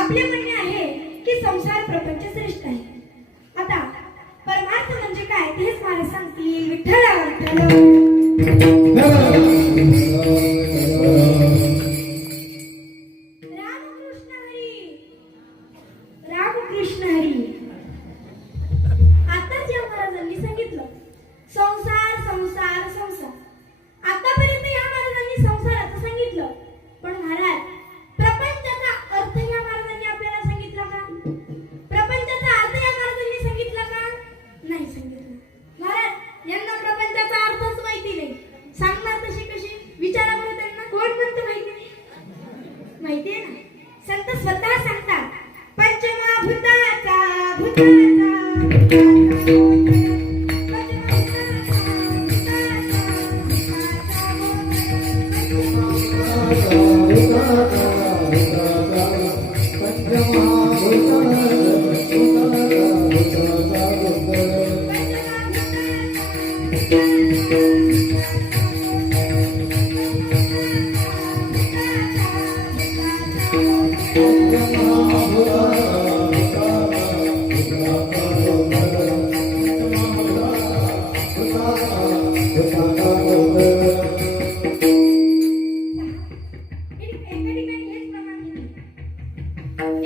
आपले म्हणणे आहे की संसार प्रपंच श्रेष्ठ आहे. आता परमार्थ म्हणजे काय तेच मला सांगतील. विठ्ठल रामकृष्ण हरी, रामकृष्ण हरी. आताच या महाराजांनी सांगितलं संसार संसार संसार. आतापर्यंत या महाराजांनी संसाराचं सांगितलं, पण महाराज प्रपंचाचा अर्थ या महाराजांनी आपल्याला सांगितला का? प्रपंचाचा अर्थ या महाराजांनी सांगितला का? नाही सांगितलं. महाराज यांना प्रपंचाचा अर्थच माहिती नाही. सांगणार तशी कशी? विचारा बरं त्यांना. कोण म्हणतं माहिती नाही? माहिती आहे ना, संत स्वतः सांगतात पंचमहाभूताचा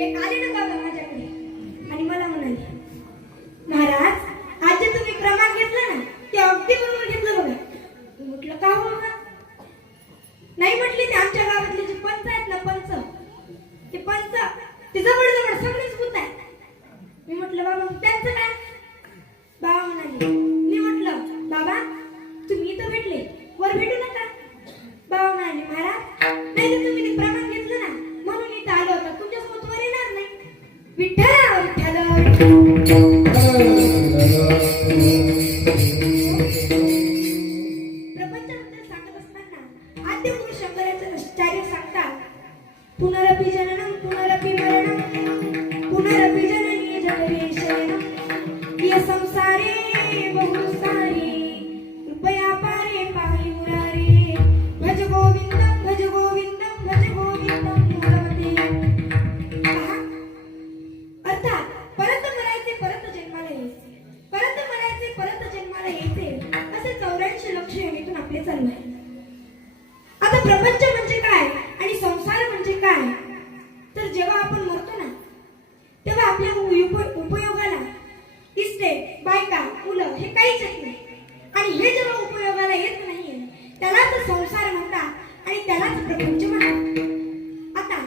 एक आले ना बाबा माझ्याकडे आणि मला म्हणाले, महाराज आज जे तुम्ही क्रमांक घेतला ना ते अगदी बरोबर घेतलं बघा. म्हटलं का हो बघा? नाही म्हटली ते आमच्या गावातले जे पंच आहेत ना, पंच ते जवळ सगळेच भूत आहेत. मी म्हटलं बाबा त्यांचं काय? बाबा म्हणाले, मी म्हटलं बाबा तुम्ही इथं भेटले, वर भेटू नका. बाबा म्हणाले, महाराज नाही तर तुम्ही ते प्रमाण घेतलं ना म्हणून इथं आलो होता, तुमच्यासोबत वर येणार नाही. विठ्ठल प्रपंचाबद्दल सांगत असताना आद्यपुरुष शंकराचार्य सांगतात, पुनरपि जननम पुनरपि मरणम पुनरपि जननी जननी शरणम ये संसारे बहुसारे कृपया पारे पाहि मुरारे भज गोविंदम भज गोविंदम भज गोविंदम मूलमते. अर्थात परत मरायचे परत जन्माला यायचे, परत मरायचे परत जन्माला यायचे असे 84 लक्ष योनीतून आपले चालू आहे. आता प्रपंच म्हणजे काय आणि संसार म्हणजे काय? तर जेव्हा आपण मरतो ना तेव्हा आपल्या उपयोगाला इस्टे बायका मुलं हे काहीच येत नाही. आणि हे जेव्हा उपयोगाला येत नाहीये त्यालाच संसार म्हणतात आणि त्यालाच प्रपंच म्हणतात. आता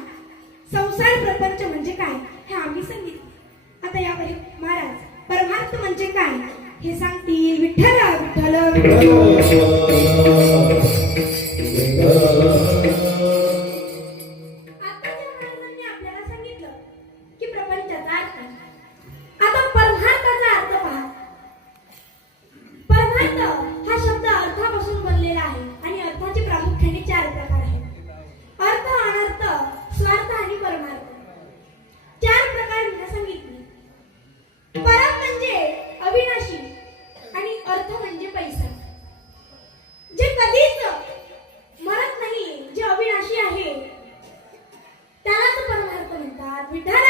संसार प्रपंच म्हणजे काय हे आम्ही सांगितलं. आता यावर महाराज परमार्थ म्हणजे काय हे सांगतील. विठ्ठल आता ज्या महाराजांनी आपल्याला सांगितलं की प्रपंचाचा अर्थ. आता परमार्थाचा अर्थ पहा. परमार्थ हा शब्द अर्थापासून बनलेला आहे आणि अर्थाचे प्रामुख्याने 4 प्रकार आहेत. अर्थ, अनर्थ, स्वार्थ आणि परमार्थ. 4 प्रकार मी सांगितले. परम म्हणजे अविनाशी आणि अर्थ म्हणजे पैसा. जे कधीच मरत नाही, जे अविनाशी आहे त्यालाच परमार्थ म्हणतात. विठ्ठल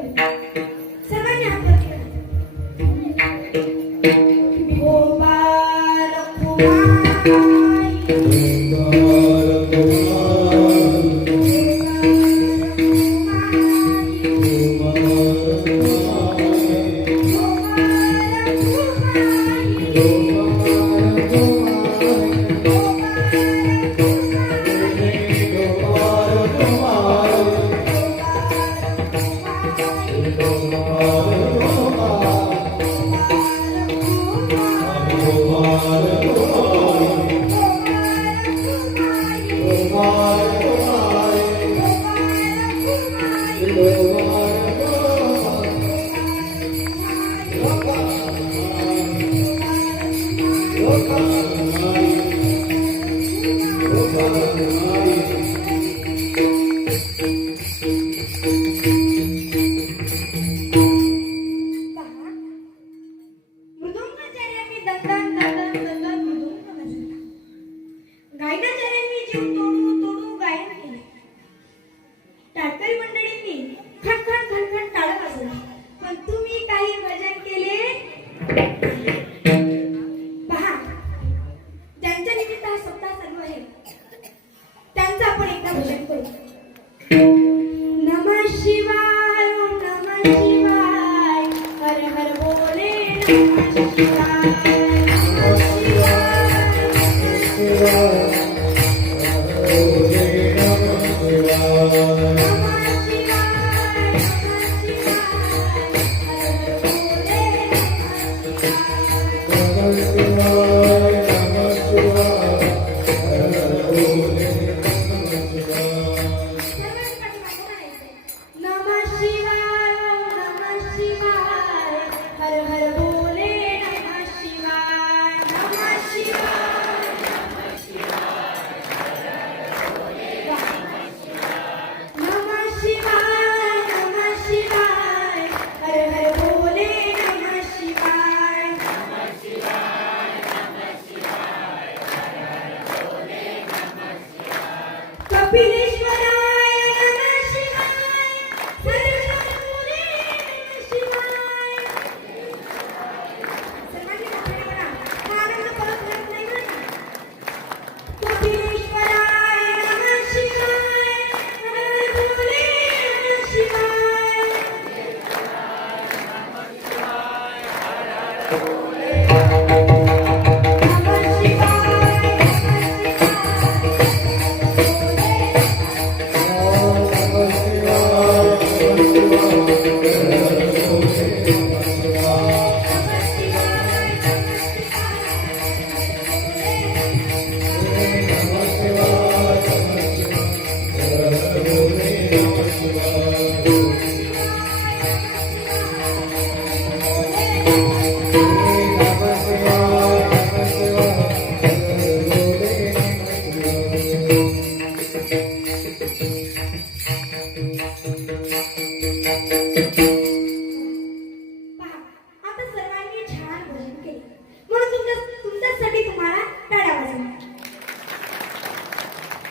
करू. सर्वांनी हात वर केला. गोपाल मृदुंगाचार्यांनी दंदन दंदन दंदन मृदुंग वाजवला. गायनाचार्यांनी जीव तोडू तोडू गायन केले. टाळकरी मंडळींनी खणखण खणखण टाळ वाजवली. पण तुम्ही काही भजन केले पहा. ज्यांच्या निमित्त हा सप्ताह चालू आहे त्यांचं आपण एकदा भजन करू. नमः शिवाय ओम नमः शिवाय हर हर बोले नमः शिवाय नमः शिवाय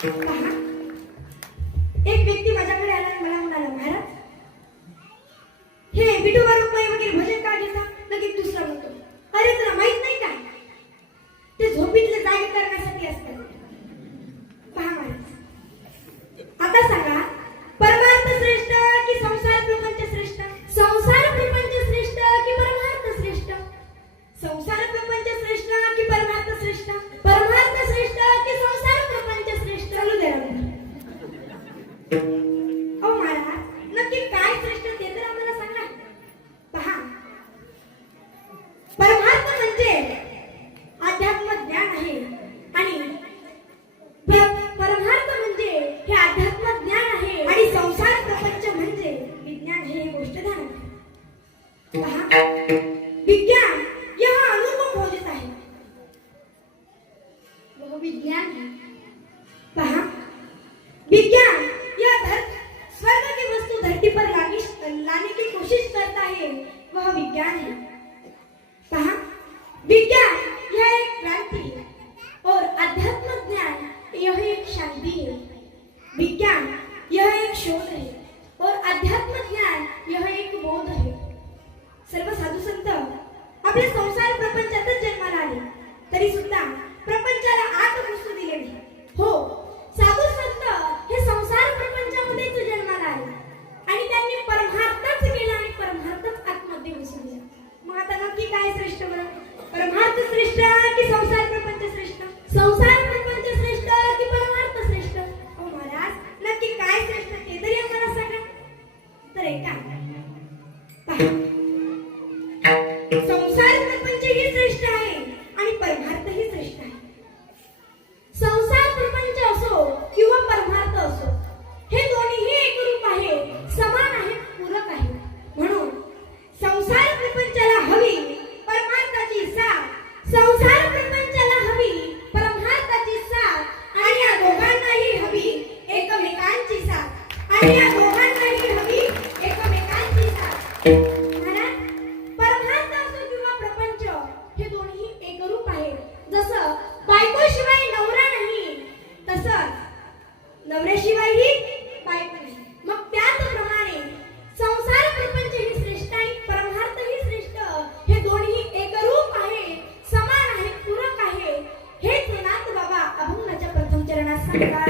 पहा, एक व्यक्ती माझ्याकडे आला आणि मला म्हणाला, महाराज हे विठोबा रुक्माई वगैरे भजन का घेता? लगेच दुसरा म्हणतो, अरे तुला माहित नाही का ते झोपीतले जागे करण्यासाठी असतात. पहा महाराज, आता सांगा परमार्थ श्रेष्ठ की संसार प्रपंच श्रेष्ठ? संसार प्रपंच श्रेष्ठ की परमार्थ श्रेष्ठ? संसार प्रपंच श्रेष्ठ की परमार्थ श्रेष्ठ? परमार्थ श्रेष्ठ की संसार प्रपंच श्रेष्ठ? चालू द्या. ओ महाराज, नक्की काय श्रेष्ठ ते तर आम्हाला सांगा. पहा, परमार्थ म्हणजे अध्यात्म ज्ञान आहे आणि परमार्थ म्हणजे हे अध्यात्म ज्ञान आहे आणि संसार प्रपंच म्हणजे विज्ञान हे गोष्ट ध्यान. पहा, विज्ञान यह अनुभव बोलत आहे, वह विज्ञान है. पहा, विज्ञान यह स्वर्ग की वस्तु धरती पर लाने की कोशिश करता है, वह विज्ञान है. पहा, विज्ञान यह एक क्रांति है और अध्यात्म ज्ञान यह एक शांति है. विज्ञान यह एक शोध है और अध्यात्म ज्ञान यह एक श्रेष्ठ की संसार प्रपंच श्रेष्ठ? संसार प्रपंच श्रेष्ठ की परमार्थ श्रेष्ठ? ओ महाराज, नक्की काय श्रेष्ठ ते तरी आम्हाला सांगा. तर ऐका पहा, संसार प्रपंच ही श्रेष्ठ आहे आणि परमार्थ ही श्रेष्ठ आहे. संसार प्रपंच असो किंवा परमार्थ असो, हे दोन्हीही एकरूप आहे, समान आहे, पूरक आहे. म्हणून संसार प्रपंचाला हवी परमार्थाची साथ, संसार प्रपंचाला हवी परमार्थाची साथ, आणि या दोघांनाही हवी एकमेकांची साथ, आणि या दोघांनाही हवी एकमेकांची साथ. महाराज, परमार्थ असो किंवा प्रपंच, हे दोन्ही एकरूप आहे. जसं बायकोशिवाय नवरा नाही, तसंच नवऱ्याशिवायही बायको नाही. मग त्याचप्रमाणे संसार प्रपंच ही श्रेष्ठ आणि परमार्थ ही श्रेष्ठ, हे दोन्ही एकरूप आहे, समान आहे, पूरक आहे. हेच नाथ बाबा अभंगाच्या प्रथम चरणात सांगतात.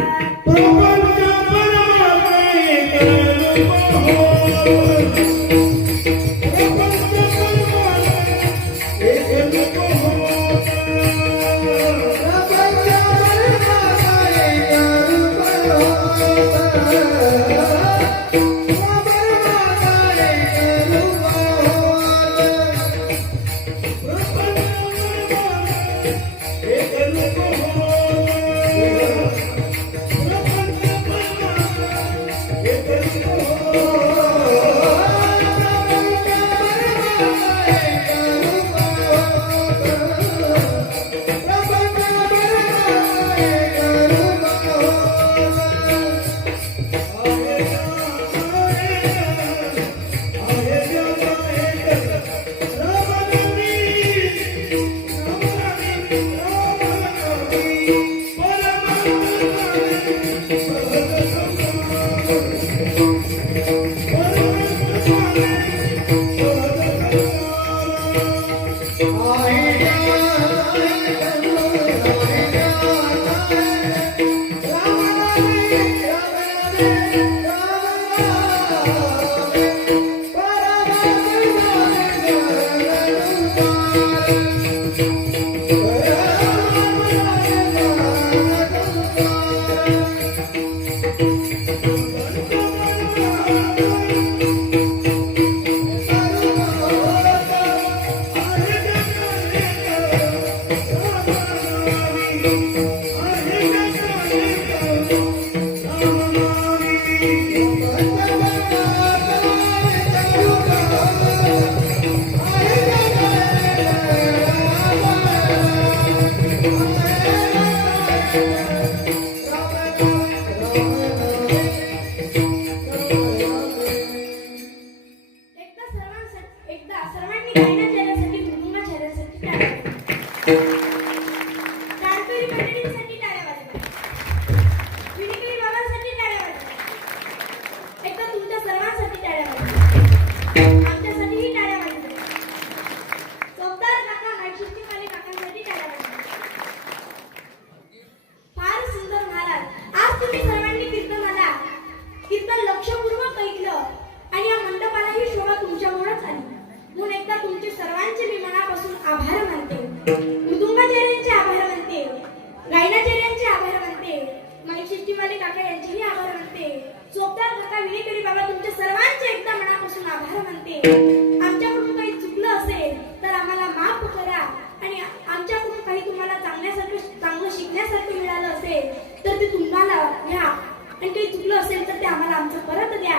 आमच्याकडून काही चुकलं असेल तर आम्हाला माफ करा, आणि आमच्याकडून काही तुम्हाला चांगलं शिकण्यासारखं मिळालं असेल तर ते तुम्हाला घ्या, आणि काही चुकलं असेल तर ते आम्हाला आमचं परत द्या.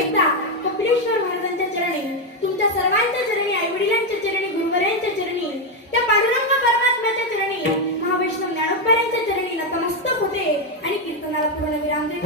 एकदा कपिलेश्वर महाराजांच्या चरणी, तुमच्या सर्वांच्या चरणी, आईवडिलांच्या चरणी, गुरुवरांच्या चरणी, त्या पांडुरंग परमात्म्याच्या चरणी, महावैष्णव ज्ञानोबारांच्या चरणी नतमस्तक होते आणि कीर्तनाला पूर्ण विराम देते.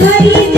हरी